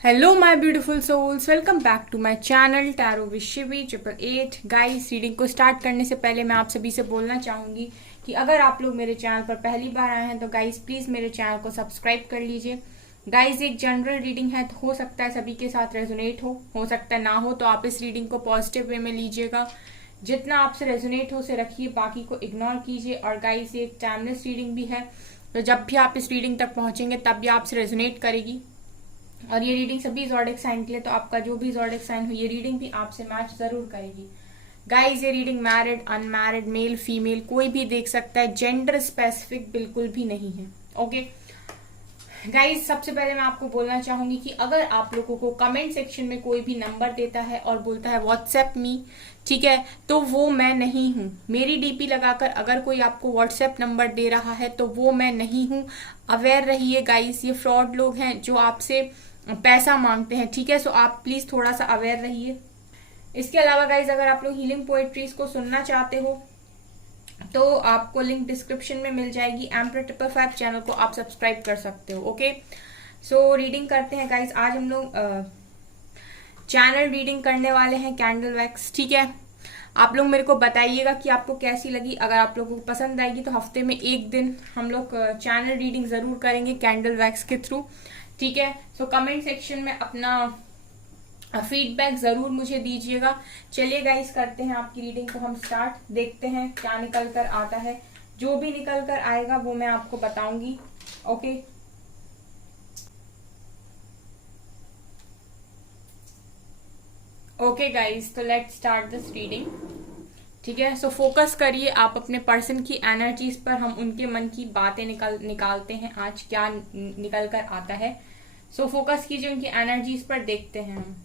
Hello my beautiful souls, welcome back to my channel tarot with Shivi 888। Guys, reading को start करने से पहले मैं आप सभी से बोलना चाहूंगी कि अगर आप लोग मेरे चैनल पर पहली बार आए हैं तो गाइस प्लीज मेरे चैनल को सब्सक्राइब कर लीजिए। गाइस, एक जनरल रीडिंग है तो हो सकता है सभी के साथ रेजोनेट हो सकता है ना हो, तो आप इस रीडिंग को पॉजिटिव वे में लीजिएगा। जितना आपसे रेजोनेट हो उसे रखिए, बाकी को इग्नोर कीजिए। और गाइस, ये एक टाइमलेस रीडिंग भी है, तो जब भी आप इस रीडिंग तक पहुंचेंगे तब भी आपसे रेजोनेट करेगी। और ये रीडिंग सभी ज़ोडिक साइन के लिए, तो आपका जो भी ज़ोडिक साइन हो ये रीडिंग भी आपसे मैच जरूर करेगी। गाइस, ये reading married, unmarried, male female कोई भी देख सकता है, जेंडर स्पेसिफिक बिल्कुल भी नहीं है। ओके गाइस, सबसे पहले मैं आपको बोलना चाहूंगी कि अगर आप लोगों को कमेंट सेक्शन में कोई भी नंबर देता है और बोलता है व्हाट्सएप मी, ठीक है, तो वो मैं नहीं हूँ। मेरी डीपी लगाकर अगर कोई आपको व्हाट्सएप नंबर दे रहा है तो वो मैं नहीं हूँ। अवेयर रहिए गाइस, ये फ्रॉड लोग हैं जो आपसे पैसा मांगते हैं, ठीक है। सो आप प्लीज थोड़ा सा अवेयर रहिए। इसके अलावा गाइज, अगर आप लोग हीलिंग पोएट्रीज को सुनना चाहते हो तो आपको लिंक डिस्क्रिप्शन में मिल जाएगी। एम्पर 555 चैनल को आप सब्सक्राइब कर सकते हो। ओके, सो रीडिंग करते हैं गाइज। आज हम लोग चैनल रीडिंग करने वाले हैं कैंडल वैक्स, ठीक है। आप लोग मेरे को बताइएगा कि आपको कैसी लगी। अगर आप लोगों को पसंद आएगी तो हफ्ते में एक दिन हम लोग चैनल रीडिंग जरूर करेंगे कैंडल वैक्स के थ्रू, ठीक है। सो कमेंट सेक्शन में अपना फीडबैक जरूर मुझे दीजिएगा। चलिए गाइस, करते हैं आपकी रीडिंग को हम स्टार्ट। देखते हैं क्या निकल कर आता है। जो भी निकल कर आएगा वो मैं आपको बताऊंगी। ओके ओके गाइस, तो लेट्स स्टार्ट दिस रीडिंग, ठीक है। सो फोकस करिए आप अपने पर्सन की एनर्जीज पर। हम उनके मन की बातें निकालते हैं आज क्या निकल कर आता है। सो फोकस कीजिए उनकी एनर्जीज पर, देखते हैं हम।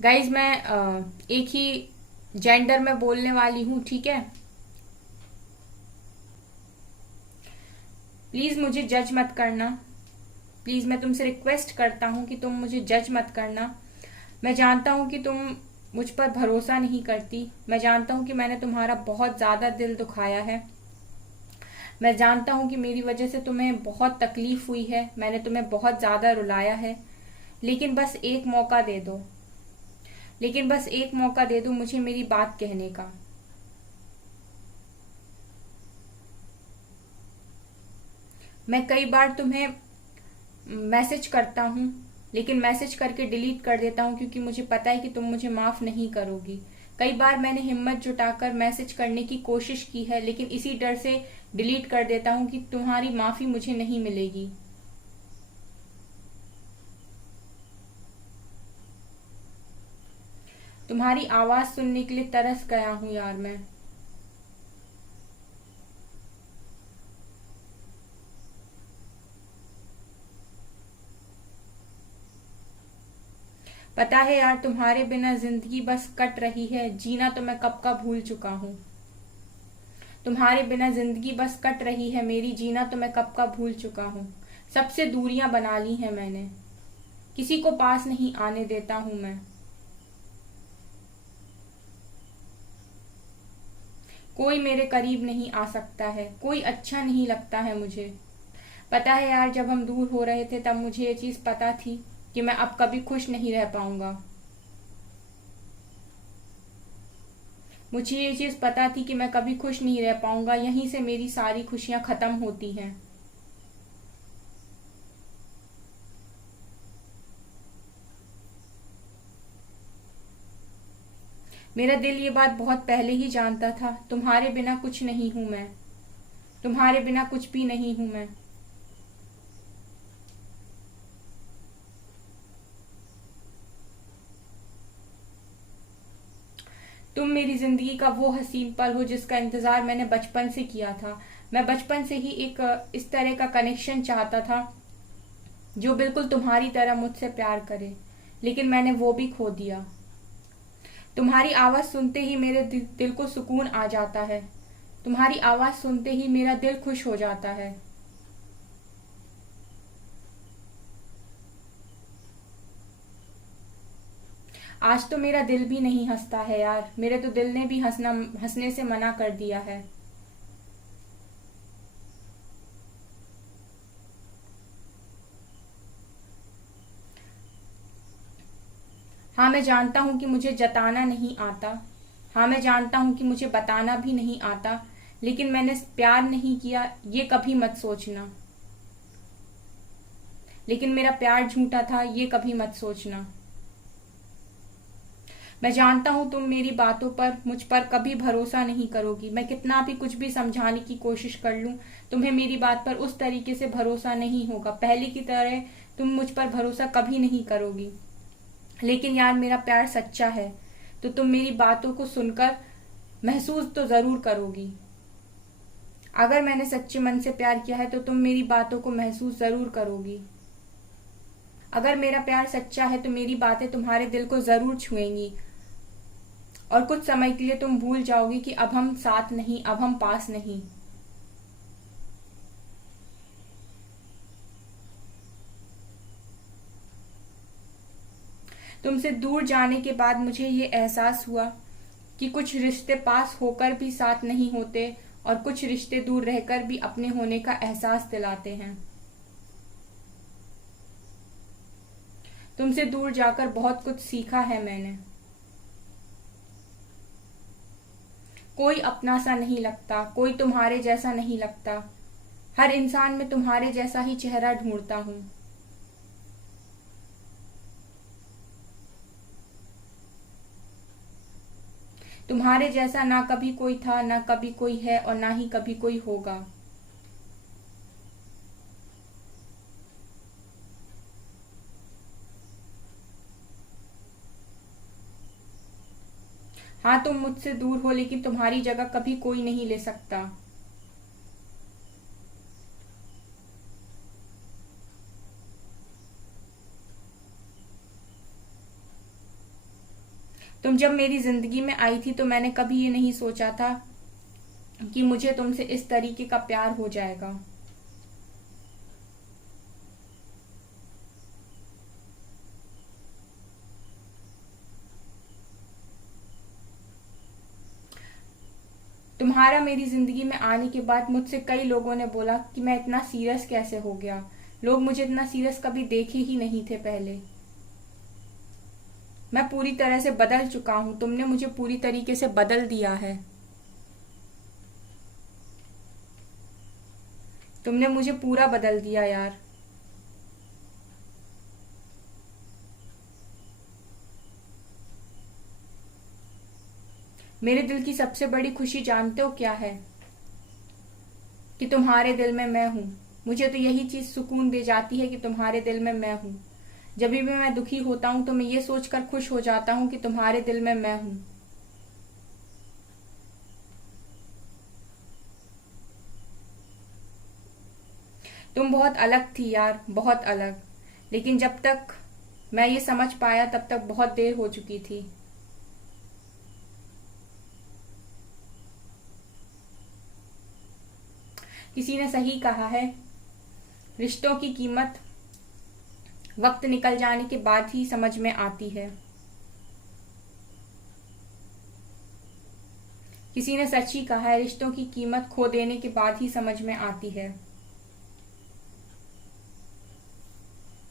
गाइज, मैं एक ही जेंडर में बोलने वाली हूँ, ठीक है। प्लीज मुझे जज मत करना। प्लीज मैं तुमसे रिक्वेस्ट करता हूँ कि तुम मुझे जज मत करना। मैं जानता हूँ कि तुम मुझ पर भरोसा नहीं करती। मैं जानता हूँ कि मैंने तुम्हारा बहुत ज्यादा दिल दुखाया है। मैं जानता हूँ कि मेरी वजह से तुम्हें बहुत तकलीफ हुई है, मैंने तुम्हें बहुत ज्यादा रुलाया है। लेकिन बस एक मौका दे दो। लेकिन बस एक मौका दे दो मुझे मेरी बात कहने का। मैं कई बार तुम्हें मैसेज करता हूँ, लेकिन मैसेज करके डिलीट कर देता हूँ क्योंकि मुझे पता है कि तुम मुझे माफ नहीं करोगी। कई बार मैंने हिम्मत जुटाकर मैसेज करने की कोशिश की है, लेकिन इसी डर से डिलीट कर देता हूँ कि तुम्हारी माफी मुझे नहीं मिलेगी। तुम्हारी आवाज सुनने के लिए तरस गया हूँ यार मैं। पता है यार, तुम्हारे बिना जिंदगी बस कट रही है, जीना तो मैं कब का भूल चुका हूँ। तुम्हारे बिना जिंदगी बस कट रही है मेरी, जीना तो मैं कब का भूल चुका हूँ। सबसे दूरियां बना ली हैं मैंने, किसी को पास नहीं आने देता हूँ मैं। कोई मेरे करीब नहीं आ सकता है, कोई अच्छा नहीं लगता है मुझे। पता है यार, जब हम दूर हो रहे थे तब मुझे ये चीज पता थी कि मैं अब कभी खुश नहीं रह पाऊंगा। मुझे ये चीज पता थी कि मैं कभी खुश नहीं रह पाऊंगा, यहीं से मेरी सारी खुशियां खत्म होती हैं। मेरा दिल ये बात बहुत पहले ही जानता था, तुम्हारे बिना कुछ नहीं हूं मैं। तुम्हारे बिना कुछ भी नहीं हूं मैं। तुम मेरी जिंदगी का वो हसीन पल हो जिसका इंतजार मैंने बचपन से किया था। मैं बचपन से ही एक इस तरह का कनेक्शन चाहता था जो बिल्कुल तुम्हारी तरह मुझसे प्यार करे, लेकिन मैंने वो भी खो दिया। तुम्हारी आवाज सुनते ही मेरे दिल को सुकून आ जाता है। तुम्हारी आवाज सुनते ही मेरा दिल खुश हो जाता है। आज तो मेरा दिल भी नहीं हंसता है यार, मेरे तो दिल ने भी हंसने से मना कर दिया है। हाँ मैं जानता हूँ कि मुझे जताना नहीं आता, हाँ मैं जानता हूँ कि मुझे बताना भी नहीं आता, लेकिन मैंने प्यार नहीं किया ये कभी मत सोचना, लेकिन मेरा प्यार झूठा था ये कभी मत सोचना। मैं जानता हूँ तुम मेरी बातों पर, मुझ पर कभी भरोसा नहीं करोगी, मैं कितना भी कुछ भी समझाने की कोशिश कर लूँ, तुम्हें मेरी बात पर उस तरीके से भरोसा नहीं होगा, पहले की तरह तुम मुझ पर भरोसा कभी नहीं करोगी। लेकिन यार मेरा प्यार सच्चा है, तो तुम मेरी बातों को सुनकर महसूस तो जरूर करोगी। अगर मैंने सच्चे मन से प्यार किया है तो तुम मेरी बातों को महसूस जरूर करोगी। अगर मेरा प्यार सच्चा है तो मेरी बातें तुम्हारे दिल को जरूर छुएंगी, और कुछ समय के लिए तुम भूल जाओगी कि अब हम साथ नहीं, अब हम पास नहीं। तुमसे दूर जाने के बाद मुझे ये एहसास हुआ कि कुछ रिश्ते पास होकर भी साथ नहीं होते, और कुछ रिश्ते दूर रहकर भी अपने होने का एहसास दिलाते हैं। तुमसे दूर जाकर बहुत कुछ सीखा है मैंने। कोई अपना सा नहीं लगता, कोई तुम्हारे जैसा नहीं लगता, हर इंसान में तुम्हारे जैसा ही चेहरा ढूंढता हूं। तुम्हारे जैसा ना कभी कोई था, ना कभी कोई है, और ना ही कभी कोई होगा। हाँ तुम मुझसे दूर हो, लेकिन तुम्हारी जगह कभी कोई नहीं ले सकता। तुम जब मेरी जिंदगी में आई थी तो मैंने कभी ये नहीं सोचा था कि मुझे तुमसे इस तरीके का प्यार हो जाएगा। तुम्हारा मेरी जिंदगी में आने के बाद मुझसे कई लोगों ने बोला कि मैं इतना सीरियस कैसे हो गया, लोग मुझे इतना सीरियस कभी देखे ही नहीं थे पहले। मैं पूरी तरह से बदल चुका हूं, तुमने मुझे पूरी तरीके से बदल दिया है। तुमने मुझे पूरा बदल दिया यार। मेरे दिल की सबसे बड़ी खुशी जानते हो क्या है? कि तुम्हारे दिल में मैं हूं। मुझे तो यही चीज सुकून दे जाती है कि तुम्हारे दिल में मैं हूं। जब भी मैं दुखी होता हूं तो मैं ये सोचकर खुश हो जाता हूं कि तुम्हारे दिल में मैं हूं। तुम बहुत अलग थी यार, बहुत अलग, लेकिन जब तक मैं ये समझ पाया तब तक बहुत देर हो चुकी थी। किसी ने सही कहा है, रिश्तों की कीमत वक्त निकल जाने के बाद ही समझ में आती है। किसी ने सच ही कहा है, रिश्तों की कीमत खो देने के बाद ही समझ में आती है।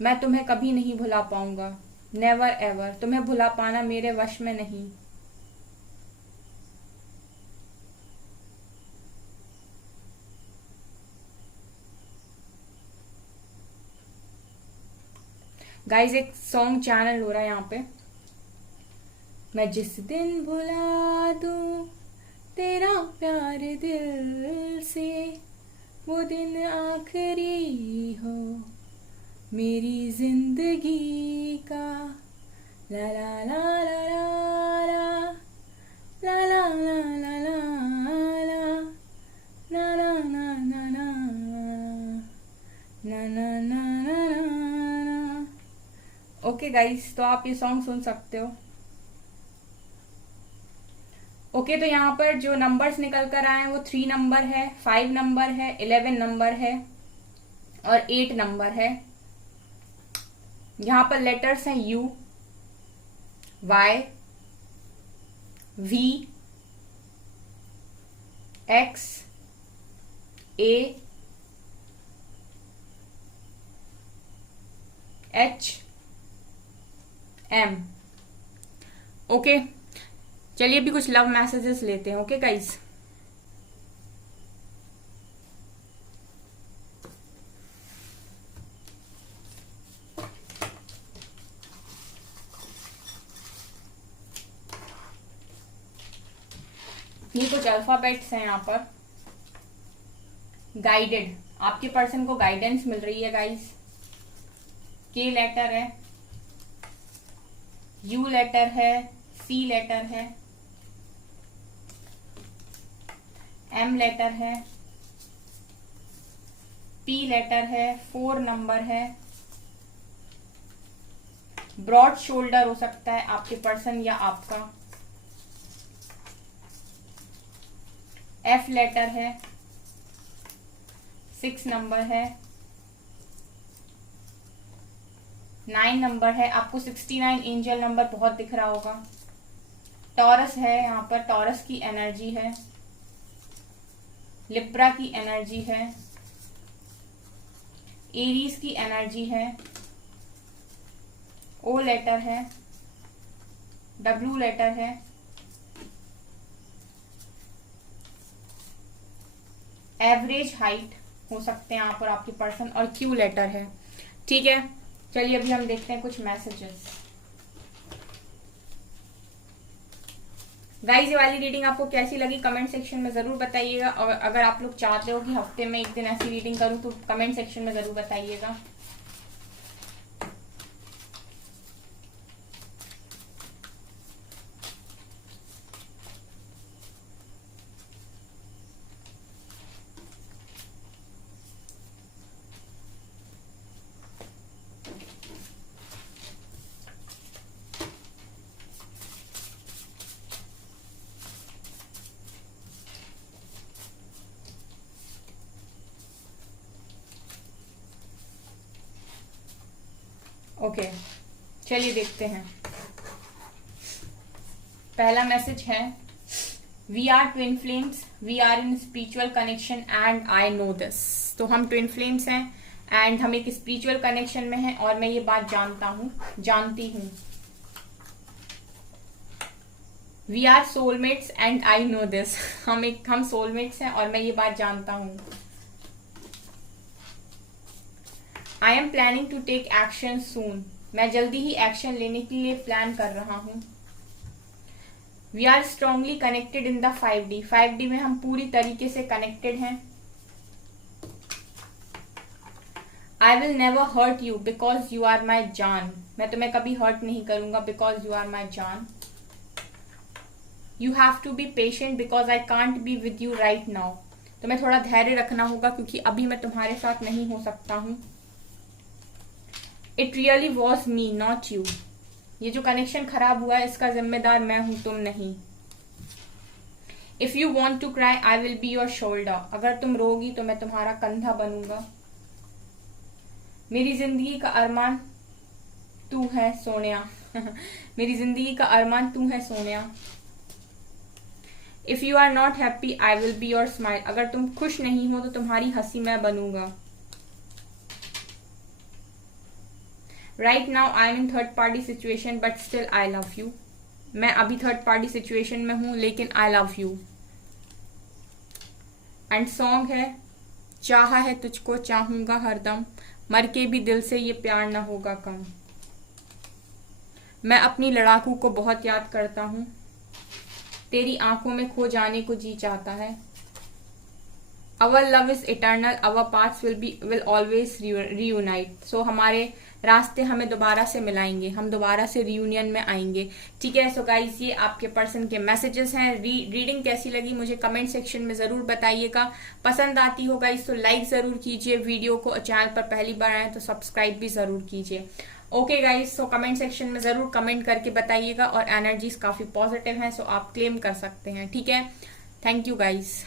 मैं तुम्हें कभी नहीं भुला पाऊंगा, नेवर एवर। तुम्हें भुला पाना मेरे वश में नहीं। गाइस एक सॉन्ग चैनल हो रहा है यहाँ पे। मैं जिस दिन भुला दूं तेरा प्यार दिल से, वो दिन आखिरी हो मेरी जिंदगी का। ला ला ला ला ला ला ला ला ला ला ला ला ना ना ना ना ना ना ना। ओके गाइस, तो आप ये सॉन्ग सुन सकते हो। ओके तो यहाँ पर जो नंबर्स निकल कर आए हैं वो 3 नंबर है, 5 नंबर है, 11 नंबर है और 8 नंबर है। यहाँ पर लेटर्स हैं you, Y, V, X, A, H, M। Okay, चलिए अभी कुछ लव मैसेजेस लेते हैं। ओके गाइस, ये कुछ अल्फाबेट्स हैं यहाँ पर। गाइडेड, आपके पर्सन को गाइडेंस मिल रही है गाइस। के लेटर है, यू लेटर है, सी लेटर है, एम लेटर है, पी लेटर है, 4 नंबर है। ब्रॉड शोल्डर हो सकता है आपके पर्सन या आपका। एफ लेटर है, 6 नंबर है, 9 नंबर है। आपको 69 एंजल नंबर बहुत दिख रहा होगा। टॉरस है, यहाँ पर टॉरस की एनर्जी है। लिब्रा की एनर्जी है। एरीज की एनर्जी है। ओ लेटर है, डब्ल्यू लेटर है, एवरेज हाइट हो सकते हैं यहाँ पर आपके पर्सन, और क्यू लेटर है। ठीक है, चलिए अभी हम देखते हैं कुछ मैसेजेस। गाइस, ये वाली रीडिंग आपको कैसी लगी कमेंट सेक्शन में जरूर बताइएगा, और अगर आप लोग चाहते हो कि हफ्ते में एक दिन ऐसी रीडिंग करूं तो कमेंट सेक्शन में जरूर बताइएगा। ओके, चलिए देखते हैं। पहला मैसेज है, we are twin flames, we are in spiritual connection and I know this. तो हम ट्विन फ्लेम्स हैं एंड हम एक स्पिरिचुअल कनेक्शन में हैं, और मैं ये बात जानती हूँ। We are soulmates and I know this. हम सोलमेट्स हैं और मैं ये बात जानता हूँ। I am planning to take action soon. मैं जल्दी ही एक्शन लेने के लिए प्लान कर रहा हूं। We are strongly connected in the 5D। 5D में हम पूरी तरीके से कनेक्टेड हैं। I will never hurt you because you are my जान। मैं तुम्हें कभी हर्ट नहीं करूंगा बिकॉज यू आर माई जान। You have to be patient because I can't be with you right now. तुम्हें थोड़ा धैर्य रखना होगा क्योंकि अभी मैं तुम्हारे साथ नहीं हो सकता हूं। It really was me not you. ये जो कनेक्शन खराब हुआ है इसका जिम्मेदार मैं हूं, तुम नहीं। If you want to cry I will be your shoulder. अगर तुम रोगी तो मैं तुम्हारा कंधा बनूंगा। मेरी जिंदगी का अरमान तू है सोनिया। मेरी जिंदगी का अरमान तू है Sonia. If you are not happy I will be your smile. अगर तुम खुश नहीं हो तो तुम्हारी हंसी मैं बनूंगा। Right now I am in third party situation but still I love you. मैं अभी थर्ड पार्टी सिचुएशन में हूं लेकिन I love you. And song है, चाहा है तुझको चाहूंगा हरदम, मर के भी दिल से ये प्यार न होगा कम। मैं अपनी लड़ाकू को बहुत याद करता हूं, तेरी आंखों में खो जाने को जी चाहता है। Our love is eternal, our paths will always reunite. So हमारे रास्ते हमें दोबारा से मिलाएंगे, हम दोबारा से रियूनियन में आएंगे। ठीक है, सो गाइस ये आपके पर्सन के मैसेजेस हैं। रीडिंग कैसी लगी मुझे कमेंट सेक्शन में जरूर बताइएगा। पसंद आती हो गाइस तो लाइक जरूर कीजिए वीडियो को, चैनल पर पहली बार आए तो सब्सक्राइब भी जरूर कीजिए। Okay guys, so comment section में जरूर कमेंट करके बताइएगा, और एनर्जीज काफी पॉजिटिव हैं, सो आप क्लेम कर सकते हैं। ठीक है, थैंक यू गाइस।